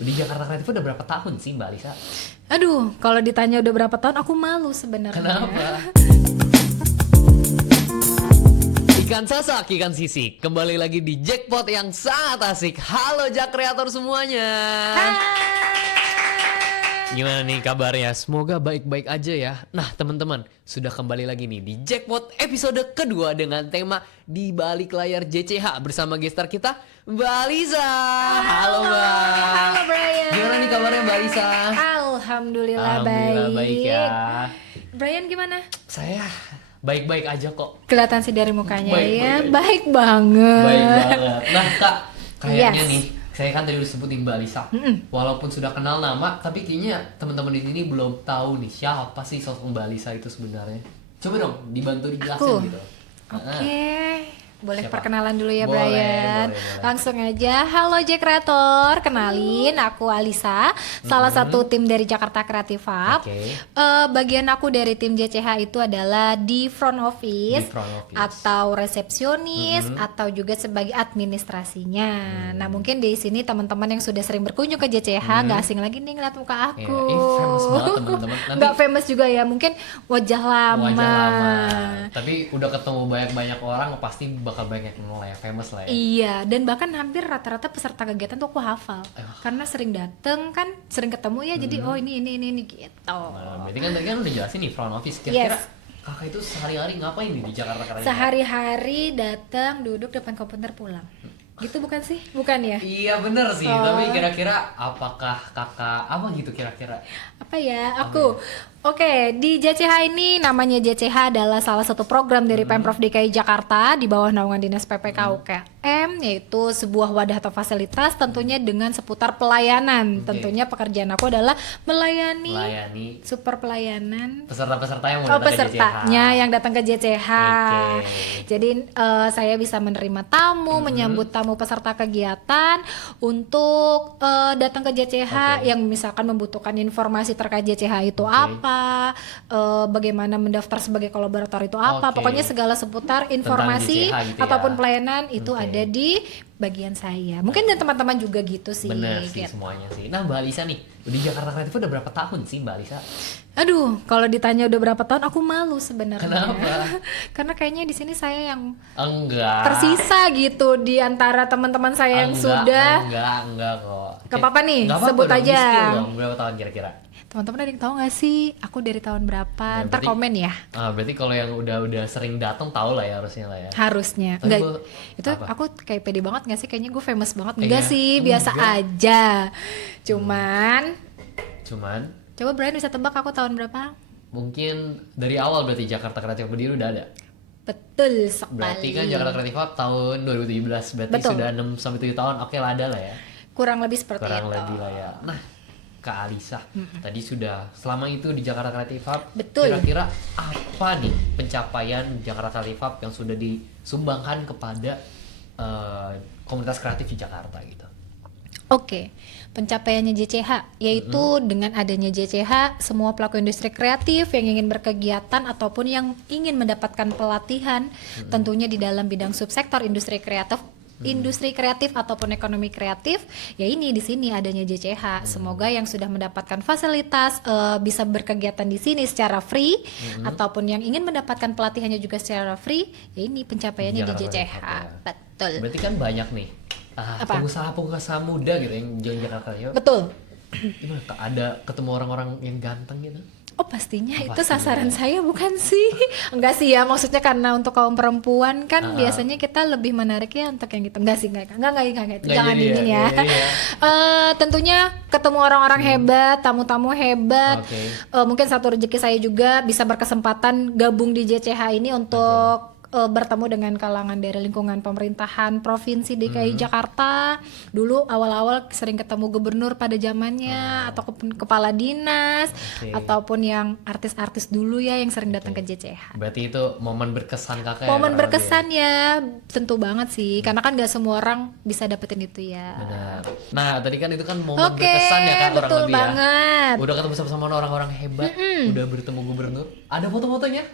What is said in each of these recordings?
Di Jakarta Kreatif udah berapa tahun sih Mbak Alisa? Aduh, kalau ditanya udah berapa tahun, aku malu sebenarnya. Kenapa? Ikan sasak, ikan sisik. Kembali lagi di Jackpot yang sangat asik. Halo Jak Kreator semuanya. Gimana nih kabarnya? Semoga baik-baik aja ya. Nah teman-teman, sudah kembali lagi nih di Jackpot episode kedua dengan tema Di Balik Layar JCH bersama gestar kita Mbak Alisa. Halo Mbak. Halo Brian. Gimana nih kabarnya Mbak Alisa? Alhamdulillah baik ya. Brian gimana? Saya baik-baik aja kok. Kelihatan sih dari mukanya Baik-baik aja. baik banget. Baik banget. Nah Kak, kayaknya Yes. nih saya kan tadi udah sebutin Mbak Alisa. Walaupun sudah kenal nama, tapi kayaknya teman-teman di sini belum tahu nih siapa sih sosok Mbak Alisa itu sebenarnya. Coba dong dibantu dijelasin Aku? gitu. Oke. Boleh Siapa? perkenalan dulu ya Boleh, Brian. boleh. Langsung aja. Halo Jack Kreator, kenalin aku Alisa, salah satu tim dari Jakarta Creative Hub. Oke. Bagian aku dari tim JCH itu adalah di front office, Di front office. atau resepsionis atau juga sebagai administrasinya. Nah, mungkin di sini teman-teman yang sudah sering berkunjung ke JCH nggak asing lagi nih ngeliat muka aku. Iya, ini famous banget teman-teman. Nanti Nggak famous juga ya, mungkin wajah lama. wajah lama. Tapi udah ketemu banyak orang pasti bakal banyak yang mulai famous lah ya. Iya, dan bahkan hampir rata-rata peserta kegiatan tuh aku hafal. Karena sering dateng kan, sering ketemu ya, jadi oh ini gitu. Nah, berarti kan tadi kan udah jelasin nih front office. Kira-kira Yes. kakak itu sehari-hari ngapain nih di Jakarta Kreatif? Sehari-hari datang, duduk depan komputer, pulang. Gitu bukan sih? Bukan ya? Iya bener sih, Oh. tapi kira-kira apakah kakak apa gitu kira-kira? Apa ya? Oke, di JCH ini namanya JCH adalah salah satu program dari Pemprov DKI Jakarta di bawah naungan Dinas PPK UKM, yaitu sebuah wadah atau fasilitas tentunya dengan seputar pelayanan. Oke. Tentunya pekerjaan aku adalah melayani Melayani super pelayanan peserta-peserta yang mau datang ke pesertanya JCH. yang datang ke JCH. Oke. Jadi saya bisa menerima tamu, menyambut tamu peserta kegiatan untuk datang ke JCH Oke. yang misalkan membutuhkan informasi terkait JCH itu Oke. apa, bagaimana mendaftar sebagai kolaborator itu apa, Oke. pokoknya segala seputar informasi JCH gitu ya. ataupun pelayanan itu Oke. ada di bagian saya. Mungkin dan teman-teman juga gitu sih. Bener sih gitu. semuanya sih. Nah Mbak Alisa nih, di Jakarta Kreatif udah berapa tahun sih Mbak Alisa? Aduh, kalau ditanya udah berapa tahun, aku malu sebenarnya. Kenapa? Karena kayaknya di sini saya yang Enggak. tersisa gitu di antara teman-teman saya yang sudah. Enggak kok. Gak apa-apa nih, Nggak apa-apa sebut dong, aja. di-spill dong, berapa tahun kira-kira? Teman-teman ada yang tahu nggak sih? Aku dari tahun berapa? Nah, Ntar berarti- komen ya. Berarti kalau yang udah sering datang tahu lah ya harusnya lah ya. Harusnya. Tapi Enggak. gua- Itu apa? aku kayak pede banget nggak sih? Kayaknya gue famous banget. Enggak Iya, sih, biasa enggak. aja. Cuman, Cuman coba Brian bisa tebak aku tahun berapa? mungkin dari awal berarti Jakarta Kreatif berdiri udah ada. Betul sekali. Berarti kan Jakarta Kreatif Hub tahun 2017, berarti Betul. sudah 6 sampai 7 tahun. Oke lah ada lah ya. Kurang lebih seperti Kurang itu. lebih lah ya. Nah, Kak Alisa, tadi sudah selama itu di Jakarta Creative Hub, Betul. kira-kira apa nih pencapaian Jakarta Creative Hub yang sudah disumbangkan kepada komunitas kreatif di Jakarta gitu? Oke, pencapaiannya JCH yaitu dengan adanya JCH, semua pelaku industri kreatif yang ingin berkegiatan ataupun yang ingin mendapatkan pelatihan tentunya di dalam bidang subsektor industri kreatif ataupun ekonomi kreatif, ya ini di sini adanya JCH. Semoga yang sudah mendapatkan fasilitas bisa berkegiatan di sini secara free ataupun yang ingin mendapatkan pelatihannya juga secara free, ya ini pencapaiannya di Jakarta JCH. Creative Hub ya. Betul. Berarti kan banyak nih Apa? pengusaha-pengusaha muda gitu yang join Jakarta Creative Hub. Betul. Gimana Kak? Ada ketemu orang-orang yang ganteng gitu? Oh pastinya Oh, itu pastinya. sasaran saya bukan sih. Enggak sih ya, maksudnya karena untuk kaum perempuan kan biasanya kita lebih menarik ya untuk yang gitu. Enggak sih, enggak gitu. Nggak Jangan jadi dingin ya. ya, iya. Tentunya ketemu orang-orang hebat, tamu-tamu hebat. Oke. Mungkin satu rezeki saya juga bisa berkesempatan gabung di JCH ini untuk bertemu dengan kalangan dari lingkungan pemerintahan Provinsi DKI Jakarta. Dulu awal-awal sering ketemu gubernur pada zamannya atau kepala dinas Oke. ataupun yang artis-artis dulu ya yang sering datang ke JCH. Berarti itu momen berkesan kakak ya? Momen kurang berkesan ya, tentu banget sih, karena kan gak semua orang bisa dapetin itu ya. lebih. Benar. Nah tadi kan itu kan momen Oke, berkesan ya kan kurang betul lebih banget. ya. Udah ketemu sama orang-orang hebat, udah bertemu gubernur. Ada foto-fotonya?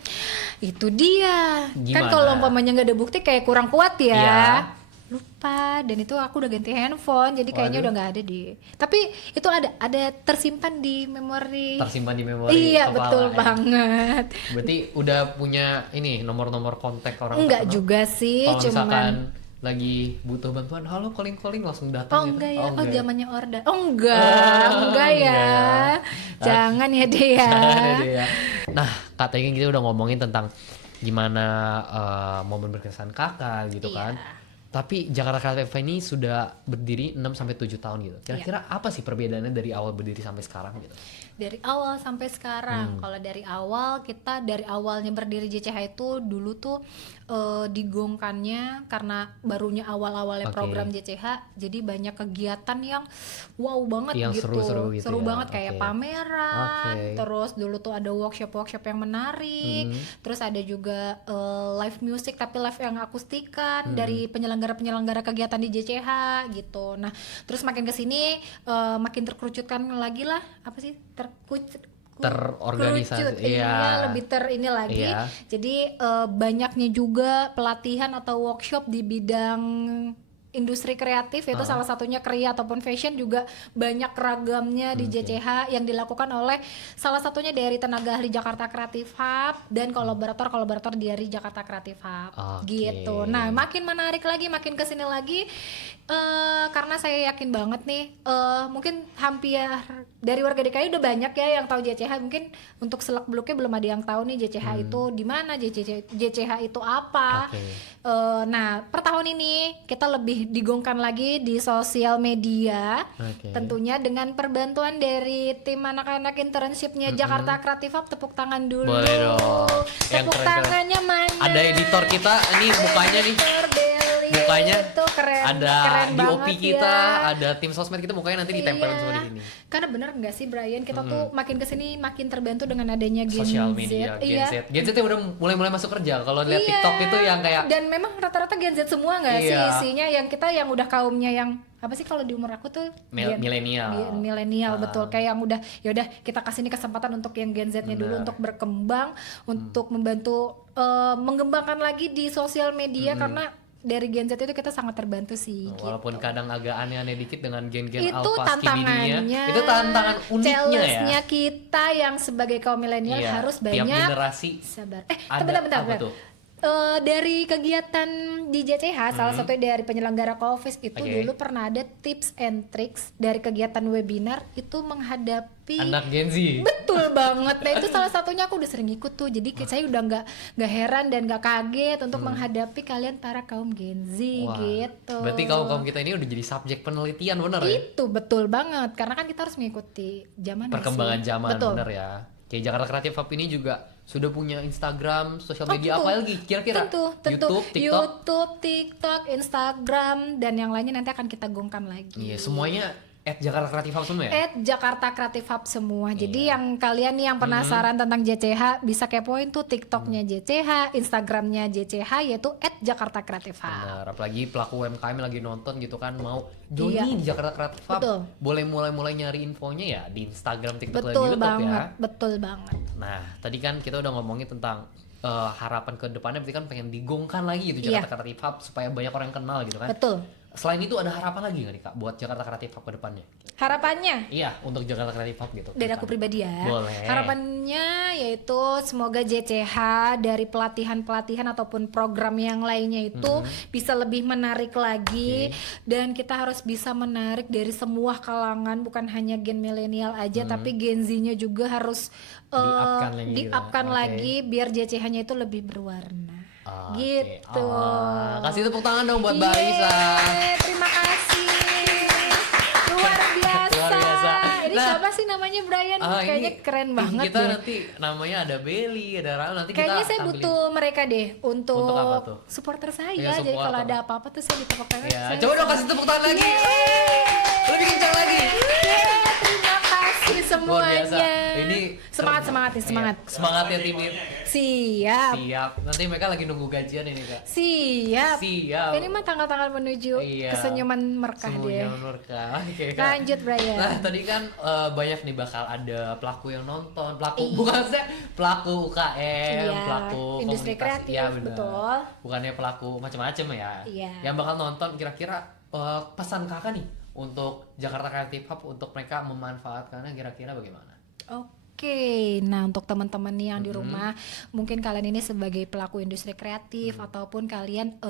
Itu dia. Kan Gimana? kalau umpamanya nggak ada bukti kayak kurang kuat ya. Iya. lupa, dan itu aku udah ganti handphone, jadi kayaknya Waduh. udah nggak ada deh. Tapi itu ada tersimpan di memori. Tersimpan di memori Iya, kepala, betul ya. banget. Berarti udah punya ini nomor-nomor kontak orang Enggak terkenal? juga sih, Kalau misalkan cuman lagi butuh bantuan, halo calling langsung oh datang gitu. enggak ya, oh enggak. zamannya Orda. Oh enggak enggak ya. ya. Jangan ya deh ya. Ada deh ya. Nah, katanya kita udah ngomongin tentang gimana momen berkesan kakak gitu Iya. kan. Tapi Jakarta Creative ini sudah berdiri 6 sampai 7 tahun gitu. Kira-kira apa sih perbedaannya dari awal berdiri sampai sekarang gitu? Dari awal sampai sekarang, kalau dari awal kita dari awalnya berdiri JCH itu dulu tuh digongkannya karena barunya awal-awalnya Oke. program JCH, jadi banyak kegiatan yang wow banget Yang gitu, seru-seru gitu seru ya, banget kayak oke. pameran, Oke. terus dulu tuh ada workshop yang menarik, terus ada juga live music tapi live yang akustikan dari penyelenggara kegiatan di JCH gitu. Nah, terus makin kesini makin terkerucutkan lagi lah, apa sih Terorganisasi, kerucut, iya. lebih ini lagi. Iya. Jadi banyaknya juga pelatihan atau workshop di bidang industri kreatif, yaitu salah satunya kria ataupun fashion, juga banyak ragamnya di JCH yang dilakukan oleh salah satunya dari tenaga ahli Jakarta Creative Hub dan kolaborator dari Jakarta Creative Hub Oke. gitu. Nah, makin menarik lagi, makin kesini lagi karena saya yakin banget nih mungkin hampir dari warga DKI udah banyak ya yang tahu JCH. Mungkin untuk selak beluknya belum ada yang tahu nih JCH itu di mana, JCH itu apa. Oke. Nah, per tahun ini kita lebih digongkan lagi di sosial media, Oke. tentunya dengan perbantuan dari tim anak-anak internshipnya Jakarta Creative Hub. Tepuk tangan dulu. Boleh dong. Yang Tepuk keren-keren. tangannya mana? Ada editor kita, ini mukanya nih. Editor Belly. Mukanya itu keren, ada keren DOP banget kita, ya. ada tim sosmed kita, mukanya nanti ditempelin semua di sini. Karena bener nggak sih Brian, kita tuh makin kesini makin terbantu dengan adanya Gen Sosial Z. media, Iya. Gen Z yang udah mulai masuk kerja. Kalau lihat Iya. TikTok itu yang kayak dan memang rata-rata Gen Z semua nggak sih Iya. isinya, yang kita yang udah kaumnya yang apa sih kalau di umur aku tuh milenial. milenial betul, kayak yang udah ya udah kita kasih ini kesempatan untuk yang Gen Z-nya dulu untuk berkembang, untuk membantu mengembangkan lagi di sosial media, karena dari Gen Z itu kita sangat terbantu sih. Walaupun gitu. kadang agak aneh-aneh dikit dengan gen-gen Itu alpha skibidinya, tantangannya, itu tantangan uniknya challenge-nya ya. kita yang sebagai kaum milenial Iya, harus tiap banyak generasi sabar. ada Bentar. apa tuh? Dari kegiatan di JCH, salah satu dari penyelenggara Covis itu Oke. dulu pernah ada tips and tricks dari kegiatan webinar itu menghadapi Anak Gen Z. betul banget. Nah, itu salah satunya aku udah sering ikut tuh. Jadi saya udah nggak heran dan nggak kaget untuk menghadapi kalian para kaum Gen Z Wah, gitu. berarti kaum kita ini udah jadi subjek penelitian, bener ya? Itu betul banget, karena kan kita harus mengikuti zaman nggak Perkembangan sih? zaman, Betul. bener ya. Kayak Jakarta Creative Hub ini juga sudah punya Instagram, sosial media tentu. apa lagi kira-kira? Tentu. YouTube, TikTok. TikTok, Instagram, dan yang lainnya nanti akan kita gongkan lagi. Iya, semuanya Jakarta Creative Hub semua ya? Jakarta Creative Hub semua. Jadi Iya. yang kalian nih yang penasaran tentang JCH bisa kepoin tuh TikToknya JCH, Instagramnya JCH, yaitu @Jakarta Creative Hub. Benar, apalagi pelaku UMKM lagi nonton gitu kan, mau join Iya. nih di Jakarta Creative Hub, Betul. boleh mulai nyari infonya ya di Instagram, TikTok, dan Betul YouTube banget, ya. betul banget. Nah, tadi kan kita udah ngomongin tentang harapan ke depannya, berarti kan pengen digongkan lagi gitu Iya. Jakarta Creative Hub supaya banyak orang yang kenal gitu kan. Betul. Selain itu ada harapan lagi nggak nih Kak buat Jakarta Creative Hub ke depannya? Harapannya Iya, untuk Jakarta Creative Hub gitu. dari aku pribadi ya. Boleh. Harapannya yaitu semoga JCH dari pelatihan-pelatihan ataupun program yang lainnya itu bisa lebih menarik lagi, dan kita harus bisa menarik dari semua kalangan, bukan hanya gen milenial aja tapi Gen Z-nya juga harus Di-up-kan lagi gitu. di-up-kan Oke. lagi biar JCH-nya itu lebih berwarna. Oke. Gitu. Kasih tepuk tangan dong buat Mbak Alisa. Yeay, terima kasih. Luar biasa. Luar biasa. Ini Nah, siapa sih namanya Brian? Kayaknya ini keren tim banget kita deh. nanti namanya ada Belly, ada Rao, nanti Kayaknya kita saya tampilin. butuh mereka deh untuk Untuk apa tuh? supporter saya. Iya, Jadi supporter. kalau ada apa-apa tuh saya ditepuk tangan. Ya, saya coba dong kasih tepuk tangan lagi. Lebih kencang lagi. Yeay, terima kasih Luar biasa. semuanya. Ini Ini Semangat. Semangatnya tim ini. Siap. Siap. Nanti mereka lagi nunggu gajian ini Kak. Siap. Siap. Ini mah tanggal-tanggal menuju Iya. kesenyuman merkah Semuanya deh. Nurka. Oke, Kak. Lanjut Brian. Nah tadi kan banyak nih bakal ada pelaku yang nonton, bukan sih pelaku UKM, Iya, pelaku industri komunitas, kreatif, iya benar. betul. Bukannya pelaku macam-macam ya. Iya. Yang bakal nonton kira-kira pesan kakak nih untuk Jakarta Creative Hub untuk mereka memanfaatkannya kira-kira bagaimana? Oke, nah untuk teman-teman nih yang di rumah, mungkin kalian ini sebagai pelaku industri kreatif ataupun kalian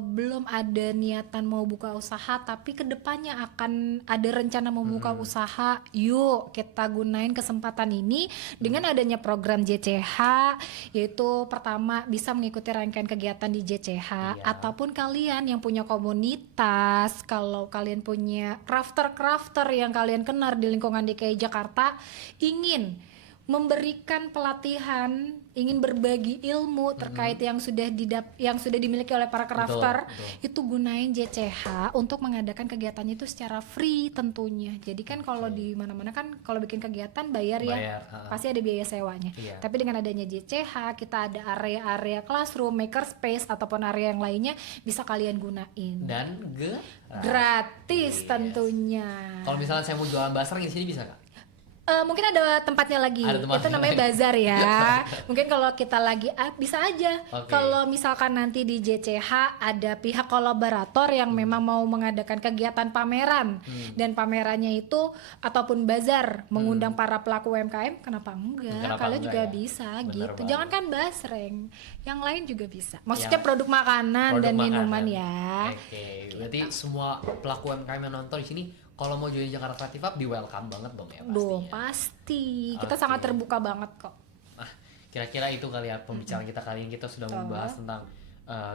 belum ada niatan mau buka usaha tapi kedepannya akan ada rencana mau buka usaha, yuk kita gunain kesempatan ini dengan adanya program JCH, yaitu pertama bisa mengikuti rangkaian kegiatan di JCH, Iya. ataupun kalian yang punya komunitas, kalau kalian punya crafter yang kalian kenal di lingkungan DKI Jakarta, ingin memberikan pelatihan, ingin berbagi ilmu terkait yang sudah dimiliki oleh para crafter, Betul. itu gunain JCH untuk mengadakan kegiatannya itu secara free tentunya. Jadi kan kalau di mana-mana kan kalau bikin kegiatan bayar ya, pasti ada biaya sewanya. Iya. Tapi dengan adanya JCH kita ada area-area classroom, makerspace ataupun area yang lainnya bisa kalian gunain. Dan Gratis tentunya. kalau misalnya saya mau jualan basreng di sini bisa Kak? Mungkin ada tempatnya lagi. Ada tempatnya Itu namanya lagi. bazar ya. Mungkin kalau kita lagi bisa aja. Oke. Kalau misalkan nanti di JCH ada pihak kolaborator yang memang mau mengadakan kegiatan pameran dan pamerannya itu ataupun bazar mengundang para pelaku UMKM, kenapa enggak? Kenapa Kalian enggak juga ya? bisa Bener gitu. banget. Jangankan basreng, yang lain juga bisa. Maksudnya Ya. produk makanan Produk dan makanan. minuman ya. Oke, berarti semua pelaku UMKM yang nonton di sini kalau mau join Jakarta Creative Hub di welcome banget dong ya pastinya. Dong, pasti. Kita Oke. sangat terbuka banget kok. Nah, kira-kira itu kali ya pembicaraan kita kali ini, kita sudah Betul. membahas tentang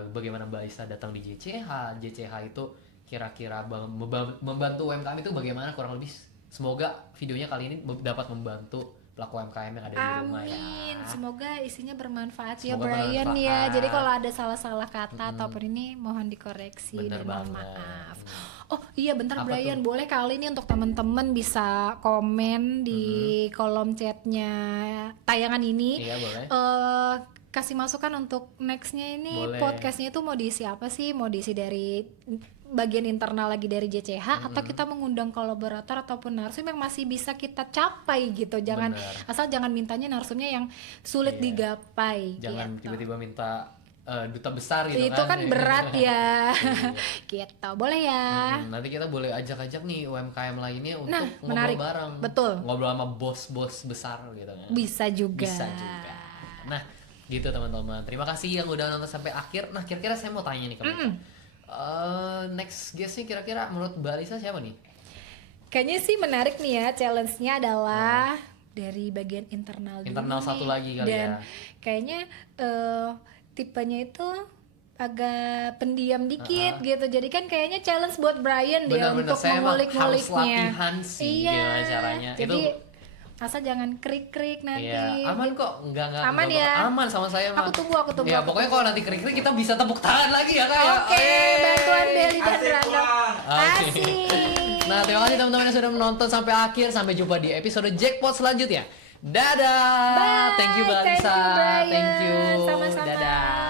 bagaimana Mbak Isa datang di JCH. JCH itu kira-kira membantu UMKM itu bagaimana kurang lebih. Semoga videonya kali ini dapat membantu pelaku UMKM yang ada di rumah ya. Amin, semoga isinya bermanfaat ya Semoga Brian bermanfaat. ya. Jadi kalau ada salah-salah kata ataupun ini mohon dikoreksi Bener dan mohon banget. maaf. Oh iya bentar Apa Brian, boleh kali ini untuk teman-teman bisa komen di kolom chatnya tayangan ini. Iya boleh. Kasih masukan untuk nextnya ini Boleh. podcastnya itu mau diisi apa sih? Mau diisi dari bagian internal lagi dari JCH atau kita mengundang kolaborator ataupun narsum yang masih bisa kita capai gitu. Jangan Bener. asal jangan mintanya narsumnya yang sulit Iya. digapai. Jangan gitu. tiba-tiba minta duta besar gitu Itu kan berat ya. Iya. Gitu. Boleh ya. Nanti kita boleh ajak-ajak nih UMKM lainnya untuk Nah, ngobrol menarik. bareng. Betul. Ngobrol sama bos-bos besar gitu kan. Bisa juga. Bisa juga. Nah, gitu teman-teman. Terima kasih yang udah nonton sampai akhir. Nah, kira-kira saya mau tanya nih ke mereka. Next guest-nya kira-kira menurut Mbak Lisa siapa nih? Kayaknya sih menarik nih ya, challenge-nya adalah dari bagian internal dulu Internal nih. satu lagi kali dan ya. kayaknya tipenya itu agak pendiam dikit gitu. Jadi kan kayaknya challenge buat Brian dia Benar-benar, untuk saya emang harus mengulik-nguliknya. latihan sih Iya. gimana caranya. Jadi Itu- asal jangan krik-krik nanti. Iya, aman kok. Enggak Aman enggak ya? aman sama saya mah. Aku tunggu. Ya, pokoknya kalau nanti krik-krik kita bisa tepuk tangan lagi ya, Kak. ya. Oke, bantuan Beli dan Asik Random. pulang. Oke. Asik. Nah, terima kasih teman-teman yang sudah menonton sampai akhir. Sampai jumpa di episode Jackpot selanjutnya. Dadah. Bye. Thank you Mbak Thank Lisa. you, Brian. Thank you. Sama-sama. Dadah.